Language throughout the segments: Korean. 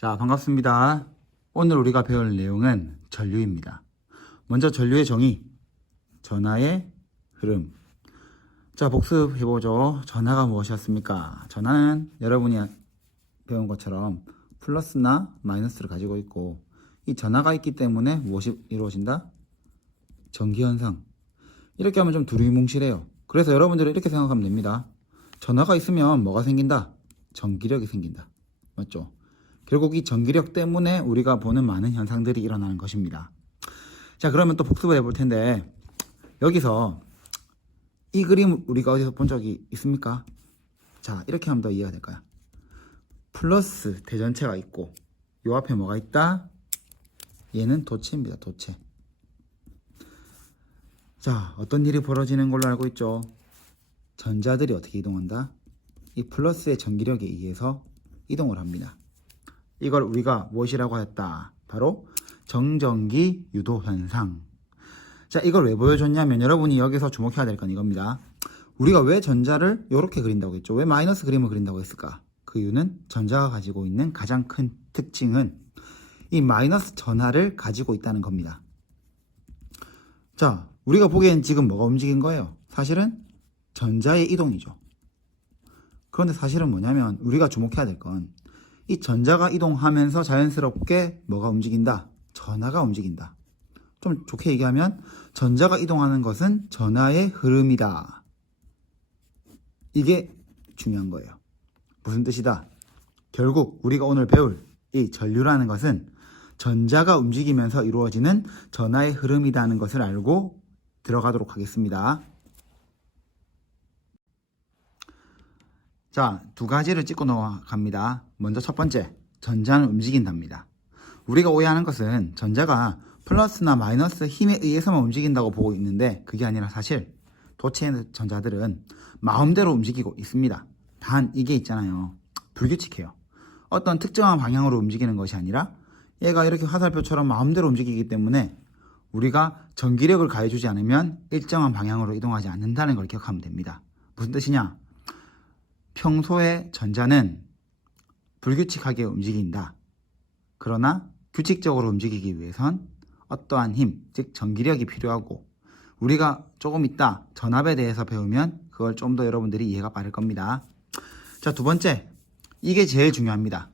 자, 반갑습니다. 오늘 우리가 배울 내용은 전류입니다. 먼저 전류의 정의, 전하의 흐름. 자, 복습해보죠. 전하가 무엇이었습니까? 전하는 여러분이 배운 것처럼 플러스나 마이너스를 가지고 있고, 이 전하가 있기 때문에 무엇이 이루어진다? 전기현상. 이렇게 하면 좀 두루뭉실해요. 그래서 여러분들은 이렇게 생각하면 됩니다. 전하가 있으면 뭐가 생긴다? 전기력이 생긴다. 맞죠? 결국 이 전기력 때문에 우리가 보는 많은 현상들이 일어나는 것입니다. 자, 그러면 또 복습을 해볼 텐데, 여기서 이 그림 우리가 어디서 본 적이 있습니까? 자, 이렇게 하면 더 이해가 될까요? 플러스 대전체가 있고, 요 앞에 뭐가 있다? 얘는 도체입니다. 도체. 자, 어떤 일이 벌어지는 걸로 알고 있죠? 전자들이 어떻게 이동한다? 이 플러스의 전기력에 의해서 이동을 합니다. 이걸 우리가 무엇이라고 하였다? 바로 정전기 유도 현상. 자, 이걸 왜 보여줬냐면 여러분이 여기서 주목해야 될 건 이겁니다. 우리가 왜 전자를 이렇게 그린다고 했죠? 왜 마이너스 그림을 그린다고 했을까? 그 이유는 전자가 가지고 있는 가장 큰 특징은 이 마이너스 전하를 가지고 있다는 겁니다. 자, 우리가 보기엔 지금 뭐가 움직인 거예요? 사실은 전자의 이동이죠. 그런데 사실은 뭐냐면 우리가 주목해야 될 건 이 전자가 이동하면서 자연스럽게 뭐가 움직인다? 전하가 움직인다. 좀 좋게 얘기하면 전자가 이동하는 것은 전하의 흐름이다. 이게 중요한 거예요. 무슨 뜻이다? 결국 우리가 오늘 배울 이 전류라는 것은 전자가 움직이면서 이루어지는 전하의 흐름이라는 것을 알고 들어가도록 하겠습니다. 자, 두 가지를 찍고 넘어갑니다. 먼저 첫 번째, 전자는 움직인답니다. 우리가 오해하는 것은 전자가 플러스나 마이너스 힘에 의해서만 움직인다고 보고 있는데 그게 아니라 사실 도체의 전자들은 마음대로 움직이고 있습니다. 단 이게 있잖아요. 불규칙해요. 어떤 특정한 방향으로 움직이는 것이 아니라 얘가 이렇게 화살표처럼 마음대로 움직이기 때문에 우리가 전기력을 가해주지 않으면 일정한 방향으로 이동하지 않는다는 걸 기억하면 됩니다. 무슨 뜻이냐? 평소에 전자는 불규칙하게 움직인다. 그러나 규칙적으로 움직이기 위해선 어떠한 힘, 즉 전기력이 필요하고 우리가 조금 이따 전압에 대해서 배우면 그걸 좀 더 여러분들이 이해가 빠를 겁니다. 자, 두 번째, 이게 제일 중요합니다.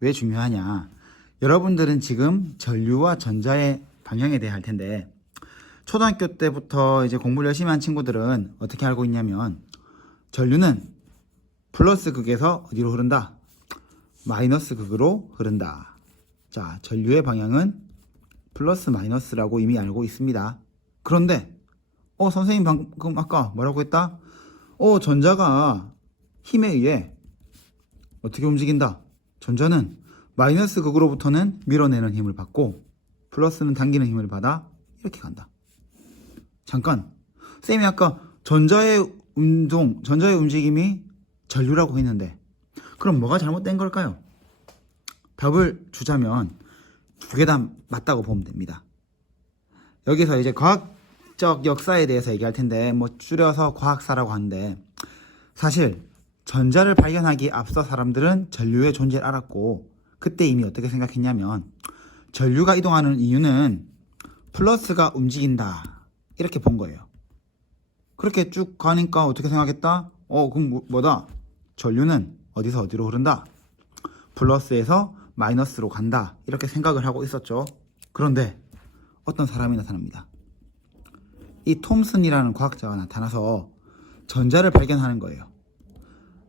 왜 중요하냐? 여러분들은 지금 전류와 전자의 방향에 대해 할 텐데 초등학교 때부터 이제 공부를 열심히 한 친구들은 어떻게 알고 있냐면 전류는 플러스 극에서 어디로 흐른다? 마이너스 극으로 흐른다. 자, 전류의 방향은 플러스 마이너스라고 이미 알고 있습니다. 그런데 선생님 방금 아까 뭐라고 했다? 전자가 힘에 의해 어떻게 움직인다? 전자는 마이너스 극으로부터는 밀어내는 힘을 받고 플러스는 당기는 힘을 받아 이렇게 간다. 잠깐, 쌤이 아까 전자의 움직임이 전류라고 했는데 그럼 뭐가 잘못된 걸까요? 답을 주자면 두 개 다 맞다고 보면 됩니다. 여기서 이제 과학적 역사에 대해서 얘기할 텐데 뭐 줄여서 과학사라고 하는데 사실 전자를 발견하기에 앞서 사람들은 전류의 존재를 알았고 그때 이미 어떻게 생각했냐면 전류가 이동하는 이유는 플러스가 움직인다 이렇게 본 거예요. 그렇게 쭉 가니까 어떻게 생각했다? 그럼 뭐다? 전류는 어디서 어디로 흐른다? 플러스에서 마이너스로 간다 이렇게 생각을 하고 있었죠. 그런데 어떤 사람이 나타납니다. 이 톰슨이라는 과학자가 나타나서 전자를 발견하는 거예요.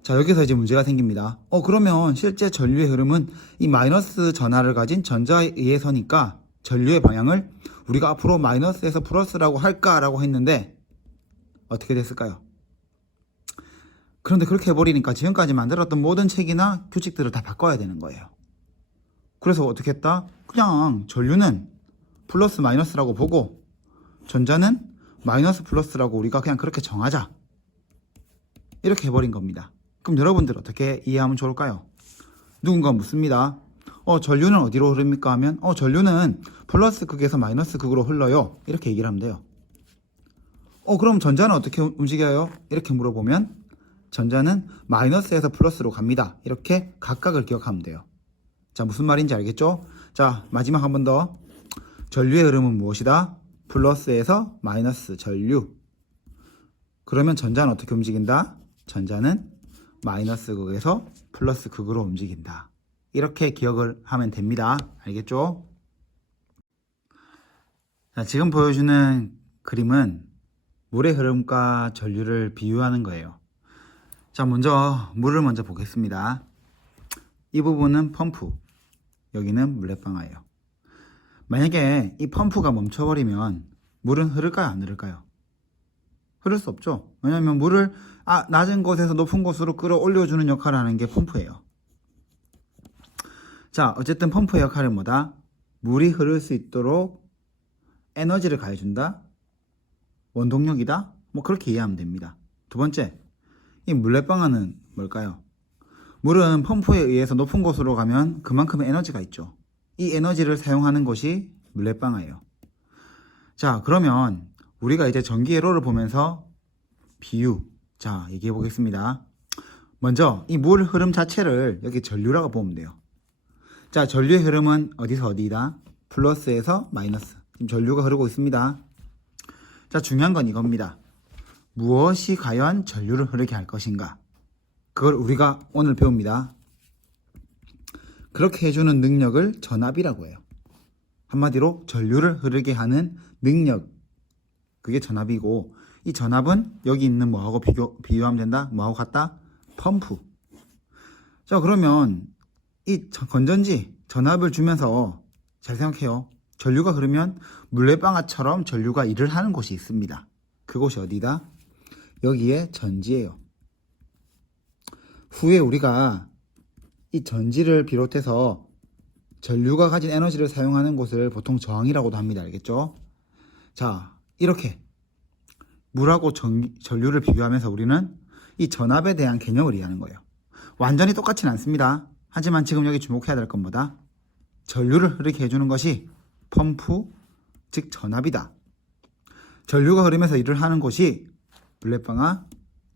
자, 여기서 이제 문제가 생깁니다. 그러면 실제 전류의 흐름은 이 마이너스 전하를 가진 전자에 의해서니까 전류의 방향을 우리가 앞으로 마이너스에서 플러스라고 할까라고 했는데 어떻게 됐을까요? 그런데 그렇게 해버리니까 지금까지 만들었던 모든 책이나 규칙들을 다 바꿔야 되는 거예요. 그래서 어떻게 했다? 그냥 전류는 플러스 마이너스라고 보고 전자는 마이너스 플러스라고 우리가 그냥 그렇게 정하자. 이렇게 해버린 겁니다. 그럼 여러분들 어떻게 이해하면 좋을까요? 누군가 묻습니다. 전류는 어디로 흐릅니까? 하면 전류는 플러스 극에서 마이너스 극으로 흘러요. 이렇게 얘기를 하면 돼요. 그럼 전자는 어떻게 움직여요? 이렇게 물어보면 전자는 마이너스에서 플러스로 갑니다. 이렇게 각각을 기억하면 돼요. 자, 무슨 말인지 알겠죠? 자, 마지막 한 번 더. 전류의 흐름은 무엇이다? 플러스에서 마이너스 전류. 그러면 전자는 어떻게 움직인다? 전자는 마이너스 극에서 플러스 극으로 움직인다. 이렇게 기억을 하면 됩니다. 알겠죠? 자, 지금 보여주는 그림은 물의 흐름과 전류를 비유하는 거예요. 자, 먼저 물을 먼저 보겠습니다. 이 부분은 펌프, 여기는 물레방아예요. 만약에 이 펌프가 멈춰버리면 물은 흐를까요? 안 흐를까요? 흐를 수 없죠. 왜냐하면 물을 낮은 곳에서 높은 곳으로 끌어올려주는 역할을 하는 게 펌프예요. 자, 어쨌든 펌프의 역할은 뭐다? 물이 흐를 수 있도록 에너지를 가해준다? 원동력이다? 뭐 그렇게 이해하면 됩니다. 두 번째, 이 물레방아는 뭘까요? 물은 펌프에 의해서 높은 곳으로 가면 그만큼의 에너지가 있죠. 이 에너지를 사용하는 것이 물레방아예요. 자, 그러면 우리가 이제 전기회로를 보면서 비유, 자, 얘기해 보겠습니다. 먼저 이 물 흐름 자체를 여기 전류라고 보면 돼요. 자, 전류의 흐름은 어디서 어디다? 플러스에서 마이너스. 지금 전류가 흐르고 있습니다. 자, 중요한 건 이겁니다. 무엇이 과연 전류를 흐르게 할 것인가? 그걸 우리가 오늘 배웁니다. 그렇게 해주는 능력을 전압이라고 해요. 한마디로 전류를 흐르게 하는 능력, 그게 전압이고, 이 전압은 여기 있는 뭐하고 비유하면 된다? 뭐하고 같다? 펌프. 자, 그러면 이 건전지 전압을 주면서 잘 생각해요. 전류가 흐르면 물레방아처럼 전류가 일을 하는 곳이 있습니다. 그곳이 어디다? 여기에 전지예요. 후에 우리가 이 전지를 비롯해서 전류가 가진 에너지를 사용하는 곳을 보통 저항이라고도 합니다. 알겠죠? 자, 이렇게 물하고 전류를 비교하면서 우리는 이 전압에 대한 개념을 이해하는 거예요. 완전히 똑같지는 않습니다. 하지만 지금 여기 주목해야 될 건 뭐다? 전류를 흐르게 해주는 것이 펌프, 즉 전압이다. 전류가 흐르면서 일을 하는 곳이 물레방아,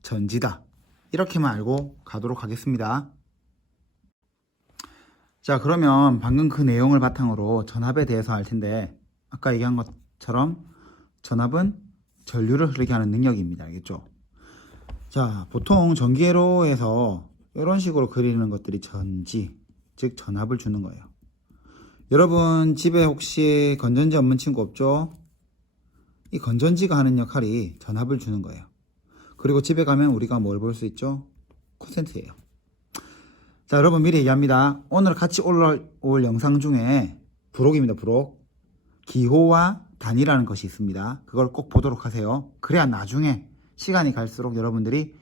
전지다. 이렇게만 알고 가도록 하겠습니다. 자, 그러면 방금 그 내용을 바탕으로 전압에 대해서 알 텐데, 아까 얘기한 것처럼 전압은 전류를 흐르게 하는 능력입니다. 알겠죠? 자, 보통 전기회로에서 이런 식으로 그리는 것들이 전지, 즉 전압을 주는 거예요. 여러분 집에 혹시 건전지 없는 친구 없죠? 이 건전지가 하는 역할이 전압을 주는 거예요. 그리고 집에 가면 우리가 뭘 볼 수 있죠? 콘센트예요. 자, 여러분 미리 얘기합니다. 오늘 같이 올라올 영상 중에 부록입니다. 부록. 기호와 단위라는 것이 있습니다. 그걸 꼭 보도록 하세요. 그래야 나중에 시간이 갈수록 여러분들이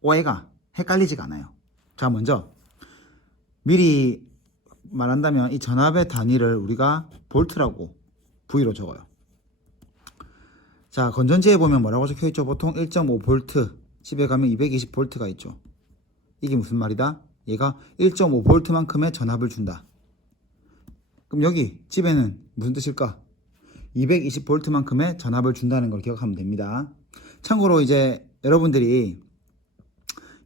오해가 헷갈리지가 않아요. 자, 먼저 미리 말한다면 이 전압의 단위를 우리가 볼트라고 V로 적어요. 자, 건전지에 보면 뭐라고 적혀있죠? 보통 1.5V, 집에 가면 220V가 있죠. 이게 무슨 말이다? 얘가 1.5V만큼의 전압을 준다. 그럼 여기 집에는 무슨 뜻일까? 220V만큼의 전압을 준다는 걸 기억하면 됩니다. 참고로 이제 여러분들이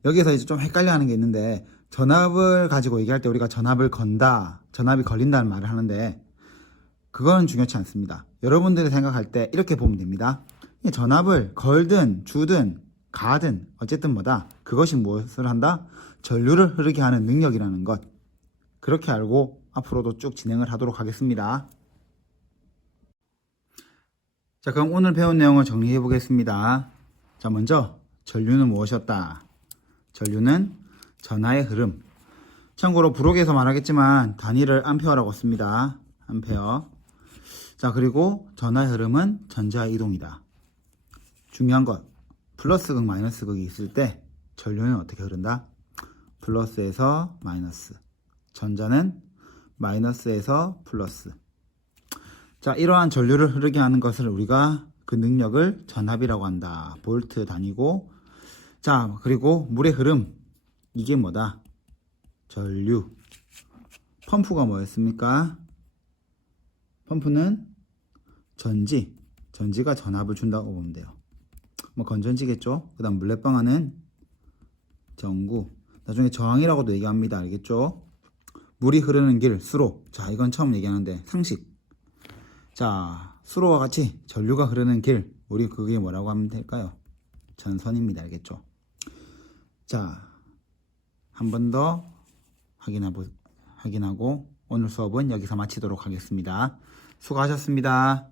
여기서 이제 좀 헷갈려 하는 게 있는데, 전압을 가지고 얘기할 때 우리가 전압을 건다, 전압이 걸린다는 말을 하는데, 그건 중요치 않습니다. 여러분들이 생각할 때 이렇게 보면 됩니다. 이 전압을 걸든 주든 가든 어쨌든 뭐다? 그것이 무엇을 한다? 전류를 흐르게 하는 능력이라는 것. 그렇게 알고 앞으로도 쭉 진행을 하도록 하겠습니다. 자, 그럼 오늘 배운 내용을 정리해 보겠습니다. 자, 먼저 전류는 무엇이었다? 전류는 전하의 흐름. 참고로 부록에서 말하겠지만 단위를 암페어라고 씁니다. 암페어. 자, 그리고 전하의 흐름은 전자의 이동이다. 중요한 것, 플러스 극, 마이너스 극이 있을 때 전류는 어떻게 흐른다? 플러스에서 마이너스. 전자는 마이너스에서 플러스. 자, 이러한 전류를 흐르게 하는 것을 우리가 그 능력을 전압이라고 한다. 볼트 단위고. 자, 그리고 물의 흐름. 이게 뭐다? 전류. 펌프가 뭐였습니까? 펌프는 전지. 전지가 전압을 준다고 보면 돼요. 뭐 건전지겠죠? 그 다음 물레방아는 전구. 나중에 저항이라고도 얘기합니다. 알겠죠? 물이 흐르는 길, 수로. 자, 이건 처음 얘기하는데 상식. 자, 수로와 같이 전류가 흐르는 길, 우리 그게 뭐라고 하면 될까요? 전선입니다. 알겠죠? 자, 한 번 더 확인하고 오늘 수업은 여기서 마치도록 하겠습니다. 수고하셨습니다.